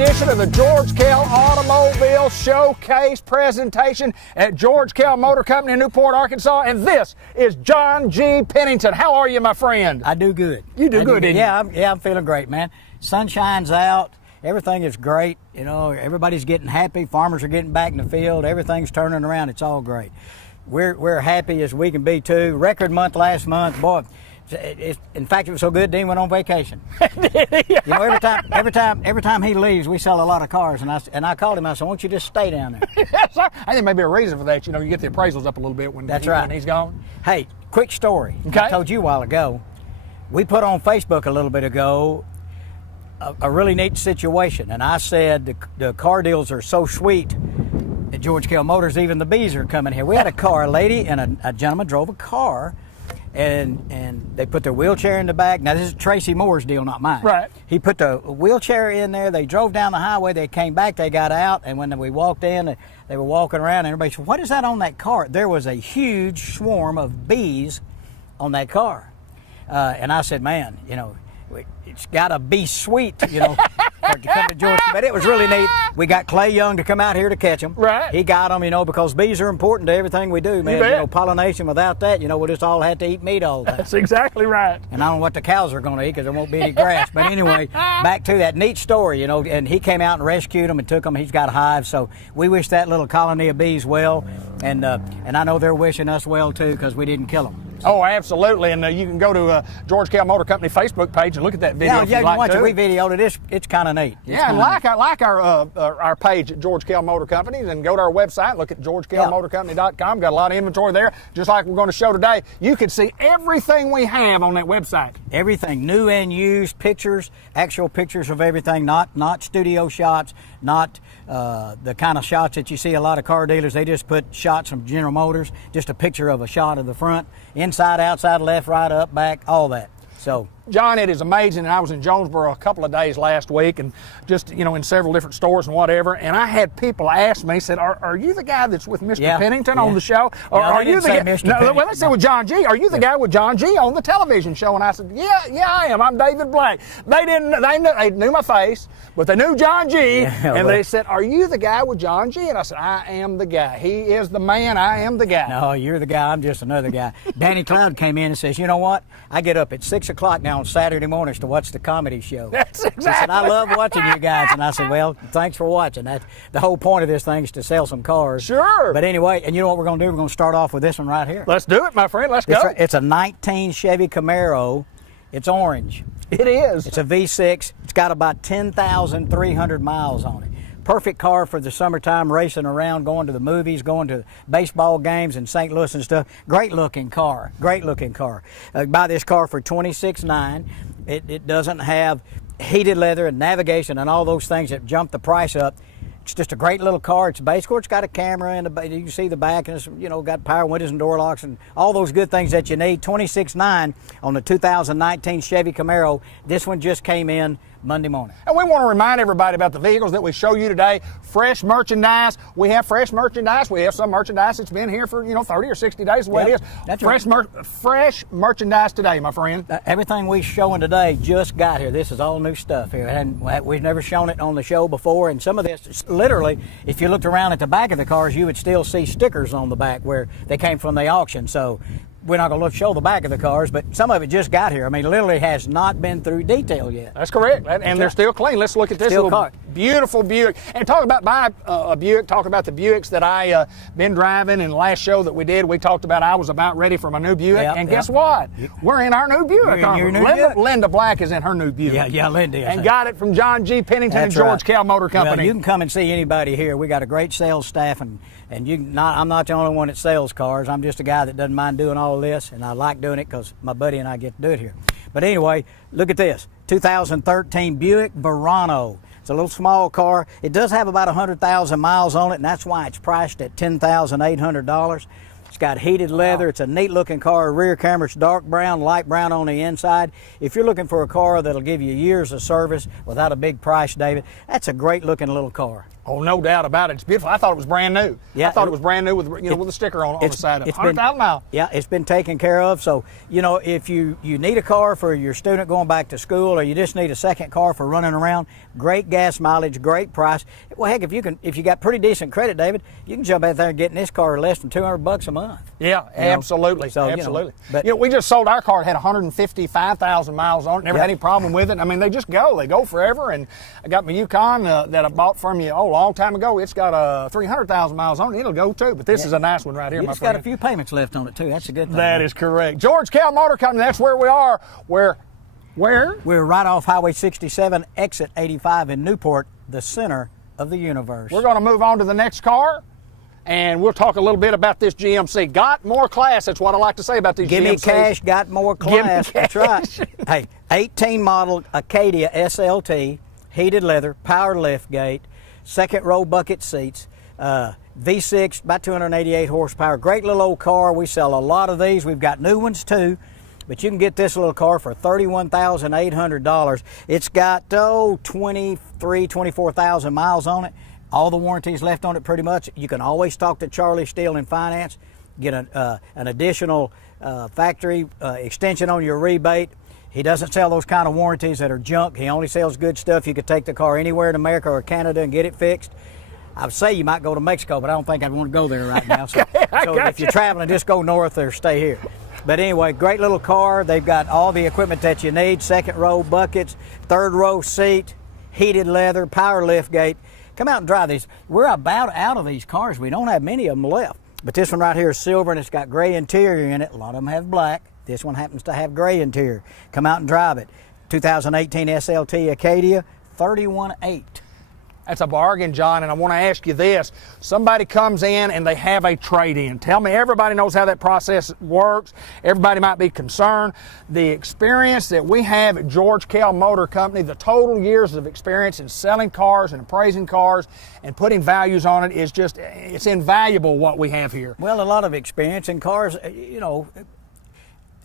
edition of the George Kell Automobile Showcase presentation at George Kell Motor Company in Newport, Arkansas. And this is John G. Pennington. How are you, my friend? I do good. You do good, didn't you? I'm feeling great, man. Sun shines out. Everything is great. You know, everybody's getting happy. Farmers are getting back in the field. Everything's turning around. It's all great. We're happy as we can be, too. Record month last month. Boy, in fact, it was so good, Dean went on vacation. You know, every time he leaves, we sell a lot of cars, and I called him. I said, "Why don't you just stay down there?" Yes, sir. I think maybe a reason for that. You know, you get the appraisals up a little bit when he's gone. Hey, quick story. Okay. I told you a while ago. We put on Facebook a little bit ago a really neat situation, and I said the car deals are so sweet at George Kell Motors. Even the bees are coming here. We had a lady and a gentleman drove a car. And they put their wheelchair in the back. Now, this is Tracy Moore's deal, not mine. Right. He put the wheelchair in there. They drove down the highway. They came back. They got out. And when we walked in, they were walking around. And everybody said, "What is that on that car?" There was a huge swarm of bees on that car. And I said, "Man, you know, it's got to be sweet, you know, to come to Georgia." But it was really neat. We got Clay Young to come out here to catch them. Right. He got them, you know, because bees are important to everything we do, man. You know, pollination. Without that, you know, we'll just all have to eat meat all the time. That's exactly right. And I don't know what the cows are going to eat because there won't be any grass. But anyway, back to that neat story, you know, and he came out and rescued them and took them. He's got hives, so we wish that little colony of bees well. And I know they're wishing us well, too, because we didn't kill them. So. Oh, absolutely. And you can go to George Kell Motor Company Facebook page and look at that video. Yeah, you can watch it. We videoed it. It's kind of neat. And like our page at George Kell Motor Company, and go to our website, look at georgekellmotorcompany.com. Got a lot of inventory there, just like we're going to show today. You can see everything we have on that website. Everything, new and used, pictures, actual pictures of everything, not studio shots, not the kind of shots that you see a lot of car dealers. They just put shots from General Motors, just a picture of a shot of the front, inside, outside, left, right, up, back, all that. So, John, it is amazing, and I was in Jonesboro a couple of days last week, and just, you know, in several different stores and whatever, and I had people ask me, said, are you the guy that's with Mr. Pennington on the show? Or are you the guy? No, well, they said with John G. Are you the guy with John G. on the television show? And I said, yeah, I am. I'm David Blake. They knew my face, but they knew John G. And they said, are you the guy with John G.? And I said, I am the guy. He is the man. I am the guy. No, you're the guy. I'm just another guy. Danny Cloud came in and says, you know what? I get up at 6 o'clock now on Saturday mornings to watch the comedy show. That's exactly. He said, I love watching you guys. And I said, well, thanks for watching. That's the whole point of this thing is to sell some cars. Sure. But anyway, and you know what we're going to do? We're going to start off with this one right here. Let's do it, my friend. Let's go. It's a 19 Chevy Camaro. It's orange. It is. It's a V6. It's got about 10,300 miles on it. Perfect car for the summertime, racing around, going to the movies, going to baseball games in St. Louis and stuff. Great looking car. Great looking car. Buy this car for $26,900. It doesn't have heated leather and navigation and all those things that jump the price up. It's just a great little car. It's base car. It's got a camera in the you can see the back, and it's, you know, got power windows and door locks and all those good things that you need. $26,900 on the 2019 Chevy Camaro. This one just came in Monday morning. And we want to remind everybody about the vehicles that we show you today. Fresh merchandise. We have fresh merchandise. We have some merchandise that's been here for, 30 or 60 days, the way it is. That's fresh merchandise today, my friend. Everything we're showing today just got here. This is all new stuff here. And we've never shown it on the show before. And some of this, literally, if you looked around at the back of the cars, you would still see stickers on the back where they came from the auction. So we're not going to show the back of the cars, but some of it just got here. I mean, literally has not been through detail yet. That's correct, and they're still clean. Let's look at this little car. Beautiful Buick. And talk about a Buick, talk about the Buicks that I been driving. In the last show that we did, we talked about I was about ready for my new Buick. And guess what? We're in our new Buick. Linda Black is in her new Buick. Yeah, Linda. And got it from John G. Pennington and George Kell Motor Company. Well, you can come and see anybody here. We got a great sales staff, and I'm not the only one that sells cars. I'm just a guy that doesn't mind doing all this, and I like doing it because my buddy and I get to do it here. But anyway, look at this. 2013 Buick Verano. It's a little small car. It does have about 100,000 miles on it, and that's why it's priced at $10,800. It's got heated leather. Wow. It's a neat looking car. Rear camera, it's dark brown, light brown on the inside. If you're looking for a car that'll give you years of service without a big price, David, that's a great looking little car. Oh, no doubt about it. It's beautiful. I thought it was brand new. Yeah, I thought it was brand new with with a sticker on the side of it. 100,000 miles. Yeah, it's been taken care of. So, if you need a car for your student going back to school, or you just need a second car for running around, great gas mileage, great price. Well, heck, if you got pretty decent credit, David, you can jump out there and get in this car less than $200 a month. Yeah, absolutely. So, absolutely. But we just sold our car. It had 155,000 miles on it. Never had any problem with it. I mean, they just go. They go forever. And I got my Yukon that I bought from you a long time ago. It's got 300,000 miles on it. It'll go too. But this is a nice one right here, you just got a few payments left on it too. That's a good thing. That is correct. George Kell Motor Company. That's where we are. Where? We're right off Highway 67, exit 85 in Newport, the center of the universe. We're going to move on to the next car, and we'll talk a little bit about this GMC. Got more class. That's what I like to say about these GMCs. Give me cash, got more class. Give me cash. That's right. Hey, 18 model Acadia SLT, heated leather, power lift gate, second row bucket seats, V6, about 288 horsepower. Great little old car. We sell a lot of these. We've got new ones too. But you can get this little car for $31,800. It's got 24,000 miles on it. All the warranties left on it pretty much. You can always talk to Charlie Steele in finance, get an additional factory extension on your rebate. He doesn't sell those kind of warranties that are junk. He only sells good stuff. You could take the car anywhere in America or Canada and get it fixed. I would say you might go to Mexico, but I don't think I'd want to go there right now. So, so if you're traveling, just go north or stay here. But anyway, great little car. They've got all the equipment that you need. Second row buckets, third row seat, heated leather, power lift gate. Come out and drive these. We're about out of these cars. We don't have many of them left. But this one right here is silver and it's got gray interior in it. A lot of them have black. This one happens to have gray interior. Come out and drive it. 2018 SLT Acadia, $31,800. That's a bargain, John, and I want to ask you this. Somebody comes in and they have a trade-in. Tell me, everybody knows how that process works. Everybody might be concerned. The experience that we have at George Kell Motor Company, the total years of experience in selling cars and appraising cars and putting values on it is just, it's invaluable what we have here. Well, a lot of experience in cars,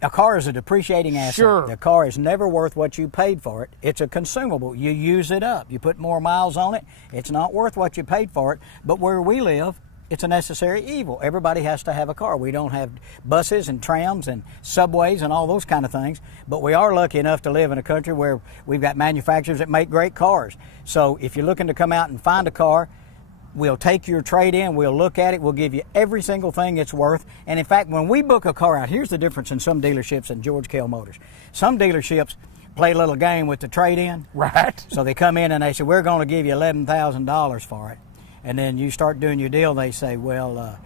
a car is a depreciating asset. Sure. The car is never worth what you paid for it. It's a consumable. You use it up. You put more miles on it. It's not worth what you paid for it. But where we live, it's a necessary evil. Everybody has to have a car. We don't have buses and trams and subways and all those kind of things. But we are lucky enough to live in a country where we've got manufacturers that make great cars. So if you're looking to come out and find a car, we'll take your trade-in, we'll look at it, we'll give you every single thing it's worth. And in fact, when we book a car out, here's the difference in some dealerships and George Kell Motors. Some dealerships play a little game with the trade-in. Right. So they come in and they say, we're going to give you $11,000 for it. And then you start doing your deal, they say, well,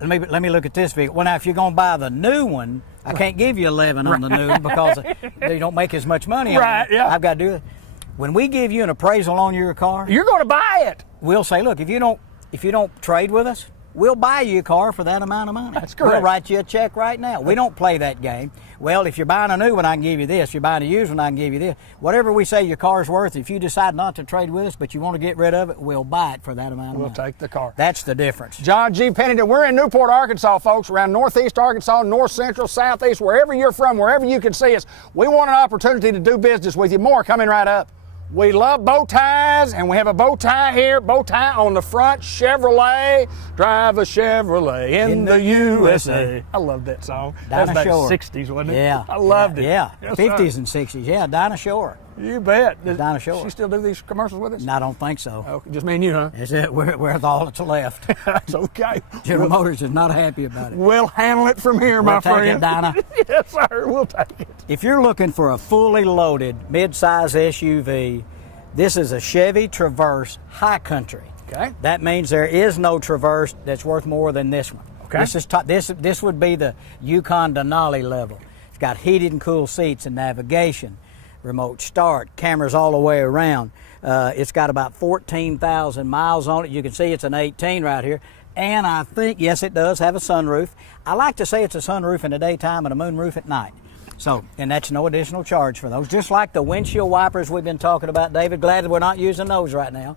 let me look at this vehicle. Well, now, if you're going to buy the new one, I can't give you 11 on the new one because they don't make as much money on it. Right, yeah. I've got to do it. When we give you an appraisal on your car, you're going to buy it. We'll say, look, if you don't trade with us, we'll buy you a car for that amount of money. That's correct. We'll write you a check right now. We don't play that game. Well, if you're buying a new one, I can give you this. If you're buying a used one, I can give you this. Whatever we say your car's worth, if you decide not to trade with us, but you want to get rid of it, we'll buy it for that amount of money. We'll take the car. That's the difference. John G. Pennington, we're in Newport, Arkansas, folks, around northeast Arkansas, north central, southeast, wherever you're from, wherever you can see us. We want an opportunity to do business with you. More coming right up. We love bow ties, and we have a bow tie here, bow tie on the front, Chevrolet. Drive a Chevrolet in the USA. I love that song. That was back in the 60s, wasn't it? Yeah. I loved it. Yeah, Yes, 50s sir. and 60s. Yeah, Dinah Shore. You bet. Dinah Shore. She still do these commercials with us? No, I don't think so. Oh, just me and you, huh? Is it? We're all that's left. That's okay. General Motors is not happy about it. We'll handle it from here, my We'll take friend. it, Dinah. Yes, sir. We'll take it. If you're looking for a fully loaded mid-size SUV, this is a Chevy Traverse High Country. Okay. That means there is no Traverse that's worth more than this one. Okay. This is this would be the Yukon Denali level. It's got heated and cooled seats and navigation, remote start, cameras all the way around. It's got about 14,000 miles on it. You can see it's an 18 right here. And I think, yes, it does have a sunroof. I like to say it's a sunroof in the daytime and a moonroof at night. So, and that's no additional charge for those. Just like the windshield wipers we've been talking about, David. Glad that we're not using those right now.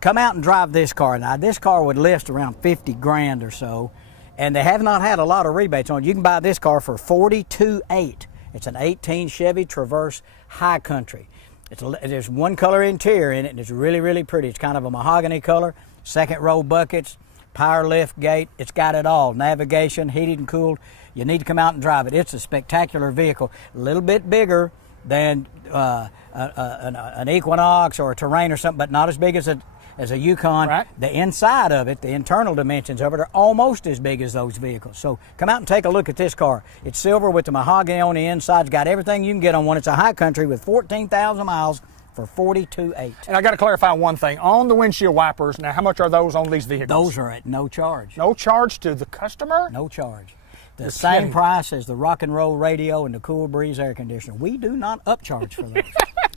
Come out and drive this car. Now, this car would list around 50 grand or so, and they have not had a lot of rebates on it. You can buy this car for $42,800. It's an 18 Chevy Traverse High Country. There's one color interior in it, and it's really, really pretty. It's kind of a mahogany color. Second row buckets, power lift gate. It's got it all. Navigation, heated and cooled. You need to come out and drive it. It's a spectacular vehicle. A little bit bigger than an Equinox or a Terrain or something, but not as big as a Yukon. Right. The inside of it, the internal dimensions of it, are almost as big as those vehicles. So come out and take a look at this car. It's silver with the mahogany on the inside. It's got everything you can get on one. It's a high country with 14,000 miles for $42,800. And I got to clarify one thing. On the windshield wipers, now how much are those on these vehicles? Those are at no charge. No charge to the customer? No charge. The You're same kidding. price as the rock and roll radio and the cool breeze air conditioner. We do not upcharge for those.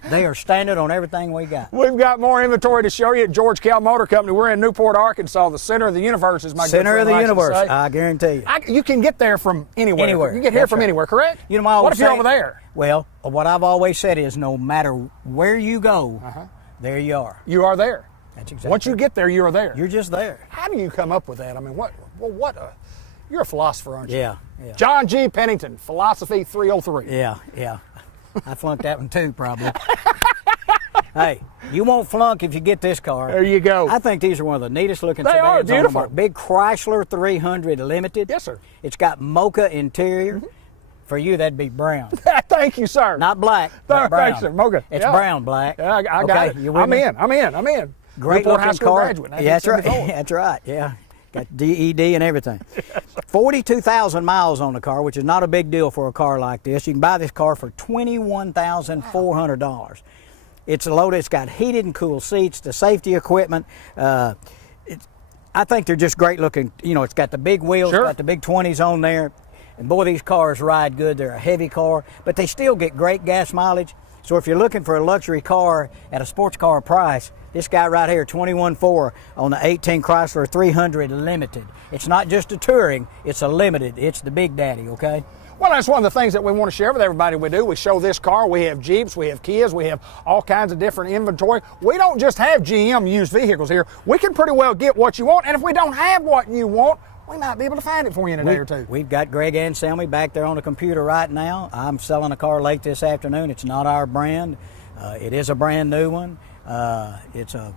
They are standard on everything we got. We've got more inventory to show you at George Kell Motor Company. We're in Newport, Arkansas, the center of the universe, as my good Center of friend the likes to universe, say. I guarantee you. You can get there from anywhere. Anywhere. You get here That's from right. anywhere, correct? You know, I always what if you're say- over there? Well, what I've always said is no matter where you go, there you are. You are there. That's exactly. Once you get there, you are there. You're just there. How do you come up with that? I mean, you're a philosopher, aren't you? Yeah. John G. Pennington, Philosophy 303. Yeah. I flunked that one too, probably. Hey, you won't flunk if you get this car. There you go. I think these are one of the neatest looking They sedans are on the beautiful. market. Big Chrysler 300 Limited. Yes, sir. It's got mocha interior. For you, that'd be brown. Thank you, sir. Not black, but brown. Thanks, sir. Mocha. It's Yeah. brown black. Yeah, I got Okay, it. you with I'm me? in. Great Newport High looking School car. graduate. Yeah, that's right. 1974. That's right. Yeah. Got DED and everything. 42,000 miles on the car, which is not a big deal for a car like this. You can buy this car for $21,400. It's loaded. It's got heated and cooled seats, the safety equipment. I think they're just great looking. You know, it's got the big wheels, Sure. got the big 20s on there. And boy, these cars ride good. They're a heavy car, but they still get great gas mileage. So if you're looking for a luxury car at a sports car price, this guy right here, 21.4 on the 18 Chrysler 300 Limited. It's not just a touring, it's a limited. It's the big daddy, okay? Well, that's one of the things that we want to share with everybody. We do. We show this car. We have Jeeps. We have Kias. We have all kinds of different inventory. We don't just have GM used vehicles here. We can pretty well get what you want. And if we don't have what you want, we might be able to find it for you in a day or two. We've got Greg Anselmi back there on the computer right now. I'm selling a car late this afternoon. It's not our brand. It is a brand new one. It's a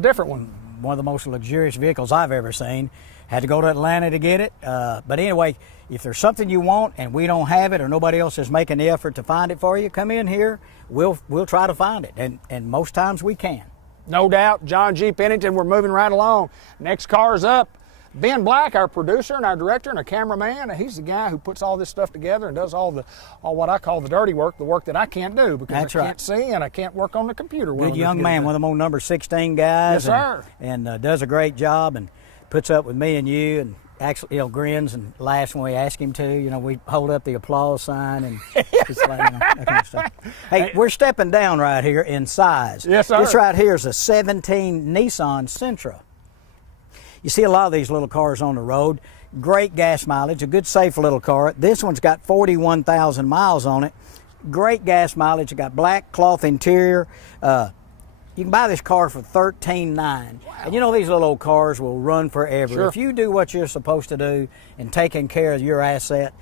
different one. One of the most luxurious vehicles I've ever seen. Had to go to Atlanta to get it. But anyway, if there's something you want and we don't have it or nobody else is making the effort to find it for you, come in here. We'll try to find it. And most times we can. No doubt. John G. Pennington, we're moving right along. Next car is up. Ben Black, our producer and our director and our cameraman, he's the guy who puts all this stuff together and does all what I call the dirty work, the work that I can't do because That's I right. can't see and I can't work on the computer well Good enough to young get it man, done. one of them old number 16 guys. Yes, sir. And does a great job and puts up with me and you and actually, grins and laughs when we ask him to. We hold up the applause sign and just that kind of stuff. Hey, we're stepping down right here in size. Yes, sir. This right here is a 17 Nissan Sentra. You see a lot of these little cars on the road. Great gas mileage, a good safe little car. This one's got 41,000 miles on it. Great gas mileage. It got black cloth interior. You can buy this car for $13,900. Wow. And these little old cars will run forever. Sure. If you do what you're supposed to do and taking care of your asset,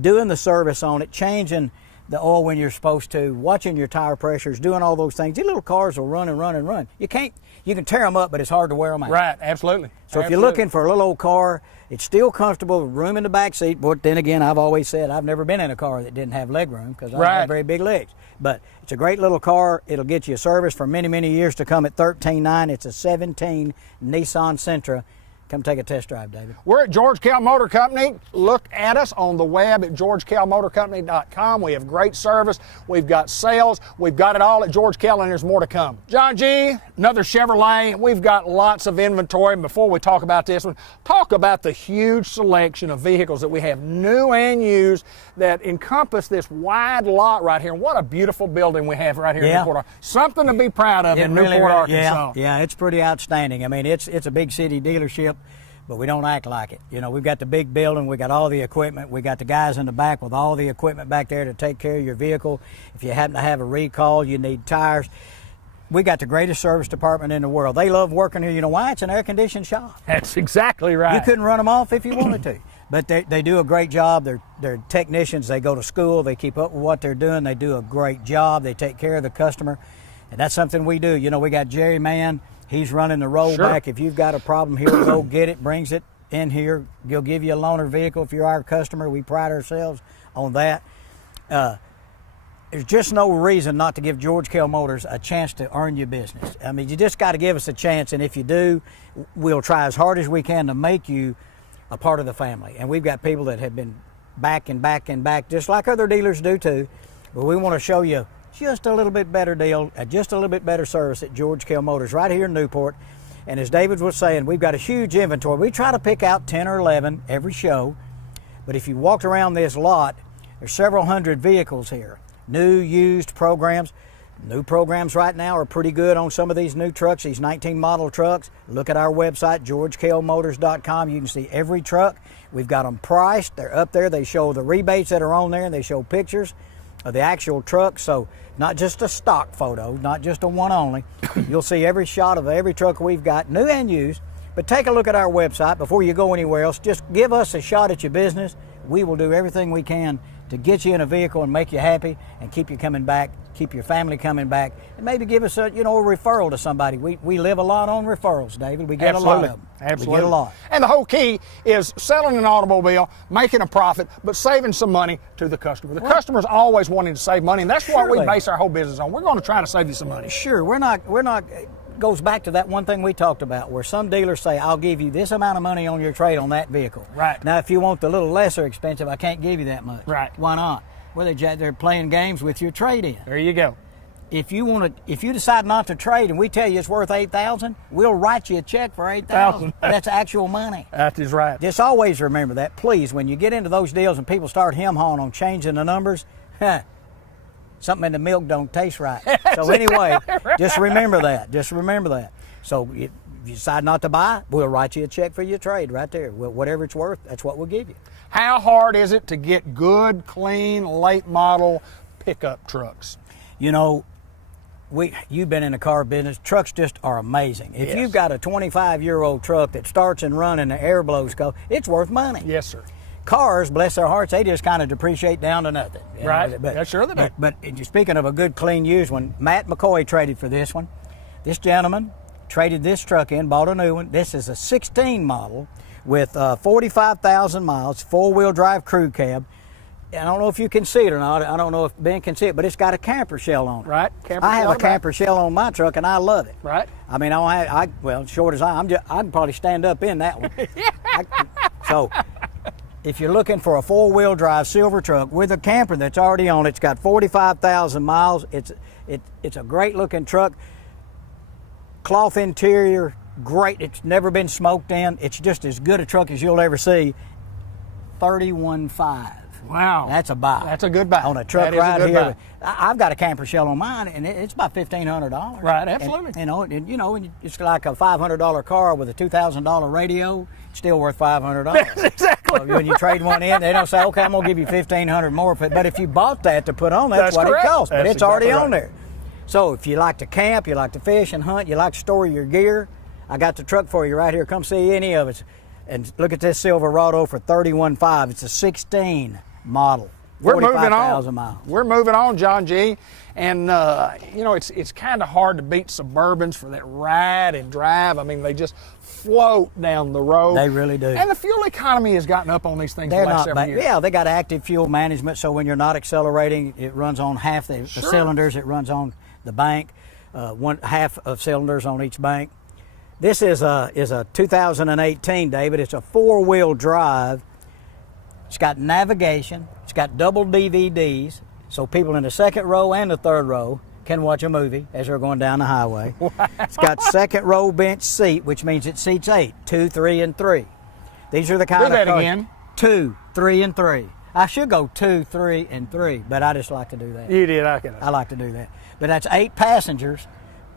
doing the service on it, changing the oil when you're supposed to, watching your tire pressures, doing all those things, these little cars will run and run and run. You can tear them up, but it's hard to wear them out. Right, absolutely. So if you're looking for a little old car, it's still comfortable, room in the back seat. But then again, I've always said I've never been in a car that didn't have leg room because I don't have very big legs. But it's a great little car. It'll get you a service for many, many years to come at $13,900. It's a 17 Nissan Sentra. Come take a test drive, David. We're at George Kell Motor Company. Look at us on the web at georgekellmotorcompany.com. We have great service. We've got sales. We've got it all at George Kell, and there's more to come. John G., another Chevrolet. We've got lots of inventory. And before we talk about this one, talk about the huge selection of vehicles that we have, new and used, that encompass this wide lot right here. What a beautiful building we have right here in Newport. Something to be proud of in Newport, Arkansas. Yeah, it's pretty outstanding. I mean, it's a big city dealership, but we don't act like it. We've got the big building, we got all the equipment, we got the guys in the back with all the equipment back there to take care of your vehicle. If you happen to have a recall, you need tires. We got the greatest service department in the world. They love working here. You know why? It's an air-conditioned shop. That's exactly right. You couldn't run them off if you wanted to. But they do a great job. They're technicians. They go to school. They keep up with what they're doing. They do a great job. They take care of the customer. And that's something we do. You know, we got Jerry Mann. He's running the rollback. Sure. If you've got a problem, he'll go get it, brings it in here. He'll give you a loaner vehicle if you're our customer. We pride ourselves on that. There's just no reason not to give George Kell Motors a chance to earn your business. I mean, you just got to give us a chance, and if you do, we'll try as hard as we can to make you a part of the family. And we've got people that have been back and back and back, just like other dealers do too. But we want to show you just a little bit better deal, just a little bit better service at George Kell Motors right here in Newport. And as David was saying, we've got a huge inventory. We try to pick out 10 or 11 every show. But if you walked around this lot, there's several hundred vehicles here. New, used programs. New programs right now are pretty good on some of these new trucks, these 19 model trucks. Look at our website, georgekellmotors.com. You can see every truck. We've got them priced. They're up there. They show the rebates that are on there, and they show pictures of the actual truck. So not just a stock photo, not just a one only. You'll see every shot of every truck we've got, new and used. But take a look at our website before you go anywhere else. Just give us a shot at your business. We will do everything we can to get you in a vehicle and make you happy and keep you coming back, keep your family coming back, and maybe give us a referral to somebody. We live a lot on referrals, David. We get Absolutely. A lot of them. Absolutely. We get a lot. And the whole key is selling an automobile, making a profit, but saving some money to the customer. The customer's always wanting to save money, and that's what we base our whole business on. We're going to try to save you some money. Sure. We're not goes back to that one thing we talked about, where some dealers say, I'll give you this amount of money on your trade on that vehicle. Right. Now, if you want the little lesser expensive, I can't give you that much. Right. Why not? Well, they're playing games with your trade-in. There you go. If you decide not to trade and we tell you it's worth $8,000, we'll write you a check for $8,000. That's actual money. That is right. Just always remember that. Please, when you get into those deals and people start hem-hawing on changing the numbers, something in the milk don't taste right. So anyway, just remember that. Just remember that. So if you decide not to buy, we'll write you a check for your trade right there. Whatever it's worth, that's what we'll give you. How hard is it to get good, clean, late model pickup trucks? You know, you've been in the car business. Trucks just are amazing. If you've got a 25-year-old truck that starts and runs and the air blows go, it's worth money. Yes, sir. Cars, bless their hearts, they just kind of depreciate down to nothing. Right. That's sure they do. But speaking of a good, clean, used one, Matt McCoy traded for this one. This gentleman traded this truck in, bought a new one. This is a 16 model with 45,000 miles, four-wheel drive crew cab. I don't know if you can see it or not. I don't know if Ben can see it, but it's got a camper shell on it. Right. I have a camper shell on my truck, and I love it. Right. I mean, short as I can probably stand up in that one. So, if you're looking for a four-wheel drive silver truck with a camper that's already on it, it's got 45,000 miles. It's a great-looking truck. Cloth interior, great. It's never been smoked in. It's just as good a truck as you'll ever see. 31.5. Wow. That's a buy. That's a good buy. On a truck right here. I've got a camper shell on mine, and it's about $1,500. Right, absolutely. And it's like a $500 car with a $2,000 radio. It's still worth $500. That's exactly. So when you trade one in, they don't say, okay, I'm going to give you $1,500 more. But if you bought that to put on, that's what correct. It costs. But it's already on right. there. So if you like to camp, you like to fish and hunt, you like to store your gear, I got the truck for you right here. Come see any of us. And look at this Silverado for $31.5. It's a 16 model. We're moving on. Miles. We're moving on, John G. And it's kind of hard to beat Suburbans for that ride and drive. I mean, they just float down the road. They really do. And the fuel economy has gotten up on these things the last several years. Yeah, they got active fuel management, so when you're not accelerating, it runs on half the cylinders. It runs on the bank, one half of cylinders on each bank. This is a 2018, David. It's a four-wheel drive. It's got navigation. It's got double DVDs, so people in the second row and the third row can watch a movie as they're going down the highway. Wow. It's got second row bench seat, which means it seats 8, 2, 3, and 3. These are the kind of cars. Do that again. 2, 3, and 3. I should go 2, 3, and 3, but I just like to do that. You did. I like to do that. But that's 8 passengers,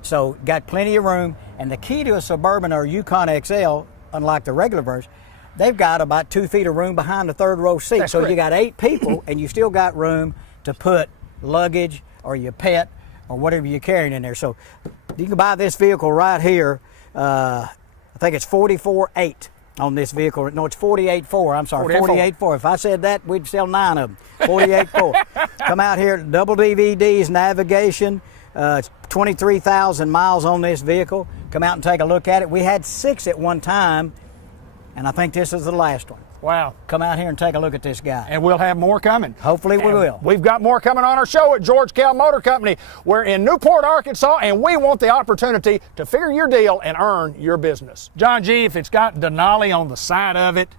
so got plenty of room. And the key to a Suburban or Yukon XL, unlike the regular version, they've got about 2 feet of room behind the third row seat. That's so correct. You got 8 people, and you still got room to put luggage or your pet or whatever you're carrying in there. So you can buy this vehicle right here. I think it's $44,800 on this vehicle. No, it's 48.4. I'm sorry, 48.4. 48.4. If I said that, we'd sell 9 of them. 48.4. Come out here, double DVDs, navigation. 23,000 miles on this vehicle. Come out and take a look at it. We had 6 at one time, and I think this is the last one. Wow. Come out here and take a look at this guy. And we'll have more coming. Hopefully we will. We've got more coming on our show at George Kell Motor Company. We're in Newport, Arkansas, and we want the opportunity to figure your deal and earn your business. John G., if it's got Denali on the side of it,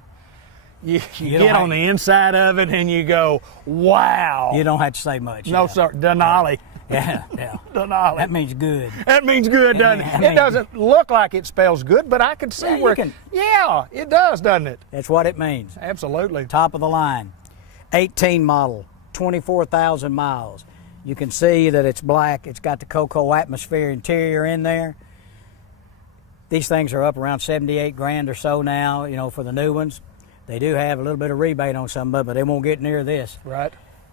you get on the inside of it and you go, wow. You don't have to say much. No, sir. Denali. Yeah. Denali. That means good. That means good, doesn't it? It doesn't look like it spells good, but I can see where. Yeah, it does, doesn't it? That's what it means. Absolutely. Top of the line. 18 model, 24,000 miles. You can see that it's black. It's got the cocoa atmosphere interior in there. These things are up around 78 grand or so now, for the new ones. They do have a little bit of rebate on some of it, but they won't get near this. Right.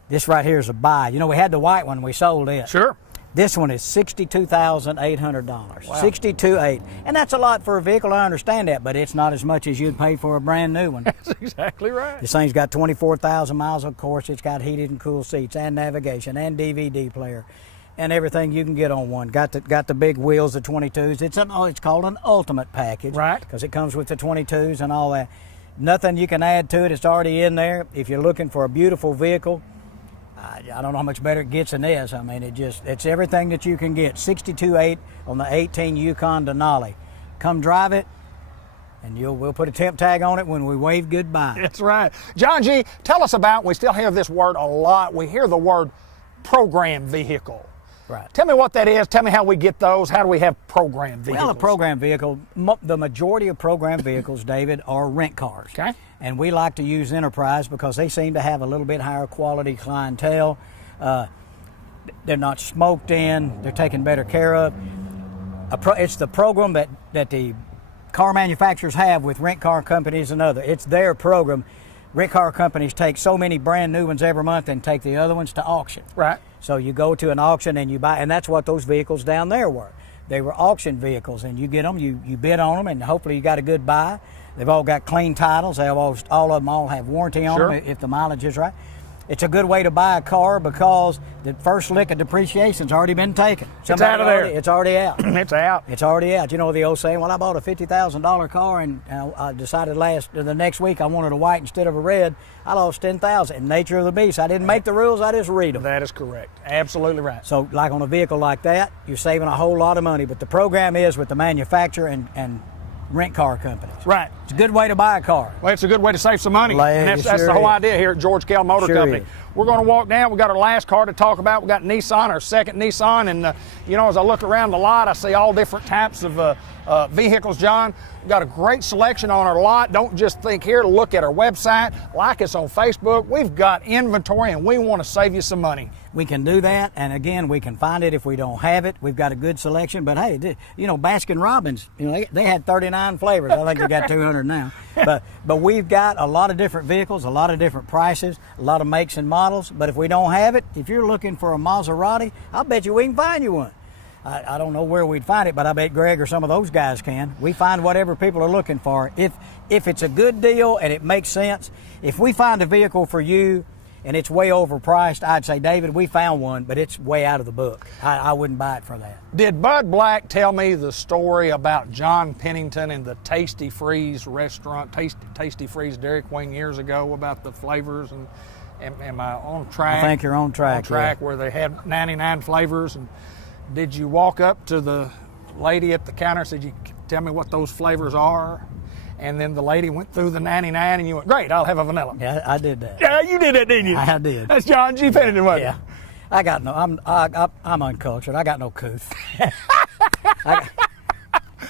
This right here is a buy. We had the white one. We sold it. Sure. This one is $62,800. Wow. $62,800. And that's a lot for a vehicle. I understand that, but it's not as much as you'd pay for a brand new one. That's exactly right. This thing's got 24,000 miles, of course. It's got heated and cooled seats and navigation and DVD player and everything you can get on one. Got the big wheels, the 22s. It's called an ultimate package. Right. Because it comes with the 22s and all that. Nothing you can add to it. It's already in there. If you're looking for a beautiful vehicle, I don't know how much better it gets than this. I mean, it's everything that you can get. $62,800 on the 18 Yukon Denali. Come drive it, and we'll put a temp tag on it when we wave goodbye. That's right. John G., tell us about, we still hear this word a lot. We hear the word program vehicle. Right. Tell me what that is. Tell me how we get those. How do we have program vehicles? Well, a program vehicle, the majority of program vehicles, David, are rent cars. Okay. And we like to use Enterprise because they seem to have a little bit higher quality clientele. They're not smoked in. They're taken better care of. It's the program that the car manufacturers have with rent car companies and other. It's their program. Rent car companies take so many brand new ones every month and take the other ones to auction. Right. So you go to an auction and you buy, and that's what those vehicles down there were. They were auction vehicles, and you get them, you bid on them, and hopefully you got a good buy. They've all got clean titles. They have all of them all have warranty on them if the mileage is right. It's a good way to buy a car because the first lick of deprecation's already been taken. It's out of there. It's already out. It's out. It's already out. You know the old saying, well, I bought a $50,000 car and I decided the next week I wanted a white instead of a red. I lost $10,000. Nature of the beast. I didn't make the rules. I just read them. That is correct. Absolutely right. So like on a vehicle like that, you're saving a whole lot of money. But the program is with the manufacturer and rent car companies. Right. It's a good way to buy a car. Well, it's a good way to save some money. And that's sure the whole is. idea here at George Kell Motor Company. Is. We're going to walk down. We've got our last car to talk about. We've got Nissan, our second Nissan. And, as I look around the lot, I see all different types of vehicles, John. We've got a great selection on our lot. Don't just think here. Look at our website. Like us on Facebook. We've got inventory, and we want to save you some money. We can do that, and again, we can find it if we don't have it. We've got a good selection, but hey, Baskin Robbins, they had 39 flavors. I think they got 200 now. But we've got a lot of different vehicles, a lot of different prices, a lot of makes and models. But if we don't have it, if you're looking for a Maserati, I'll bet you we can find you one. I don't know where we'd find it, but I bet Greg or some of those guys can. We find whatever people are looking for. If it's a good deal and it makes sense, if we find a vehicle for you and it's way overpriced, I'd say, David, we found one, but it's way out of the book. I wouldn't buy it for that. Did Bud Black tell me the story about John Pennington and the Tasty Freeze restaurant, Tasty Freeze Dairy Queen years ago about the flavors? And am I on track? I think you're on track. On track, where they had 99 flavors. And did you walk up to the lady at the counter and said, you tell me what those flavors are? And then the lady went through the 99 and you went, great, I'll have a vanilla. Yeah, I did that. Yeah, you did that, didn't you? I did. That's John G. Pennington, wasn't it? Yeah. I'm uncultured. I got no couth.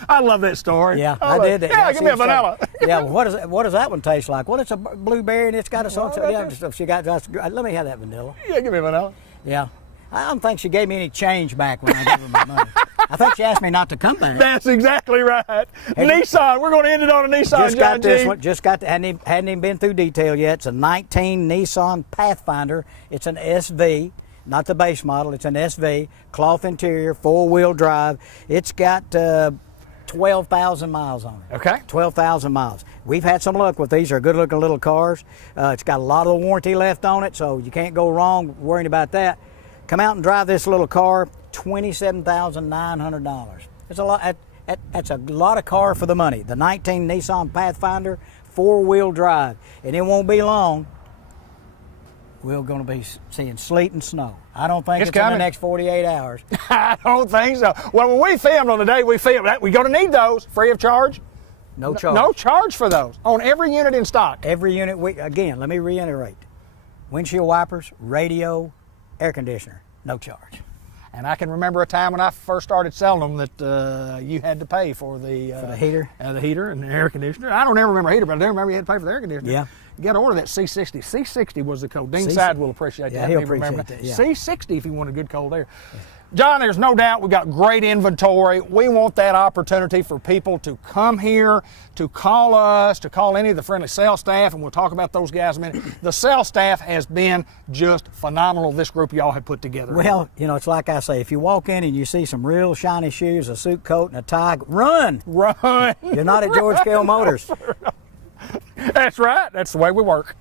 I love that story. Yeah, I did that. Yeah, give me a vanilla. Yeah, well, what does that one taste like? Well, it's a blueberry and it's got a salt. Yeah, let me have that vanilla. Yeah, give me a vanilla. Yeah. I don't think she gave me any change back when I gave her my money. I think she asked me not to come back. That's exactly right. Nissan. We're going to end it on a Nissan. Just got this one. Hadn't even been through detail yet. It's a 19 Nissan Pathfinder. It's an SV, not the base model. It's an SV, cloth interior, 4-wheel drive. It's got 12,000 miles on it. Okay. 12,000 miles. We've had some luck with these. They're good-looking little cars. It's got a lot of the warranty left on it, so you can't go wrong worrying about that. Come out and drive this little car, $27,900. It's a lot. That's a lot of car for the money. The 19 Nissan Pathfinder, 4-wheel drive, and it won't be long. We're going to be seeing sleet and snow. I don't think it's in the next 48 hours. I don't think so. Well, when we filmed on the day we filmed, we're going to need those free of charge. No charge. No charge for those on every unit in stock. Every unit. Again, let me reiterate. Windshield wipers, radio, air conditioner, no charge. And I can remember a time when I first started selling them that you had to pay for the heater, the heater and the air conditioner. I don't ever remember heater, but I do remember you had to pay for the air conditioner. Yeah. You got to order that C60. C60 was the code. Dean Side will appreciate that. Yeah, he'll appreciate that. Yeah. C60 if you wanted good cold air. Yeah. John, there's no doubt we've got great inventory. We want that opportunity for people to come here, to call us, to call any of the friendly sales staff, and we'll talk about those guys in a minute. The sales staff has been just phenomenal, this group y'all have put together. Well, you know, it's like I say, if you walk in and you see some real shiny shoes, a suit coat, and a tie, run! Run! You're not at George Kell Motors. That's right. That's the way we work.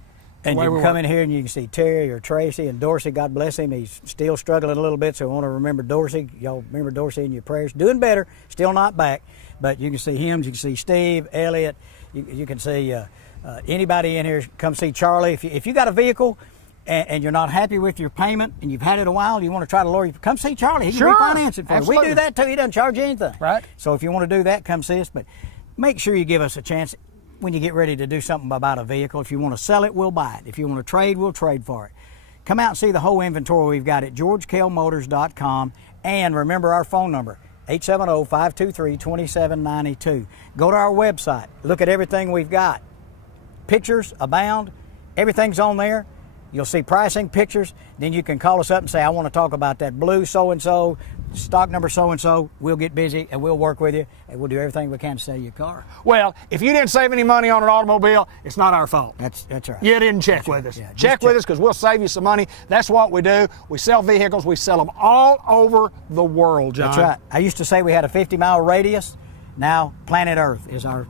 And you can come in here and you can see Terry or Tracy and Dorsey, God bless him. He's still struggling a little bit, so I want to remember Dorsey. Y'all remember Dorsey in your prayers. Doing better, still not back. But you can see him, you can see Steve, Elliot. You can see anybody in here. Come see Charlie. If you got a vehicle and you're not happy with your payment and you've had it a while, you want to try to lower your, come see Charlie. He can refinance it for you. We do that too. He doesn't charge you anything. Right. So if you want to do that, come see us. But make sure you give us a chance. When you get ready to do something about a vehicle, if you want to sell it, we'll buy it. If you want to trade, we'll trade for it. Come out and see the whole inventory we've got at georgekellmotors.com. And remember our phone number, 870-523-2792. Go to our website. Look at everything we've got. Pictures abound. Everything's on there. You'll see pricing, pictures. Then you can call us up and say, I want to talk about that blue so-and-so, stock number so-and-so. We'll get busy and we'll work with you and we'll do everything we can to sell you a car. Well, if you didn't save any money on an automobile, it's not our fault. That's right. You didn't check with us. Yeah, check with us because we'll save you some money. That's what we do. We sell vehicles. We sell them all over the world, John. That's right. I used to say we had a 50-mile radius. Now planet Earth is our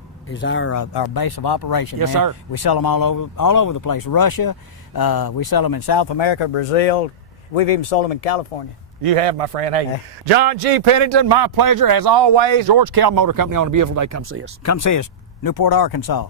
base of operation. Yes, sir. We sell them all over the place. Russia. We sell them in South America, Brazil. We've even sold them in California. You have, my friend. Hey, John G. Pennington, my pleasure as always. George Kell Motor Company on a beautiful day. Come see us. Come see us. Newport, Arkansas.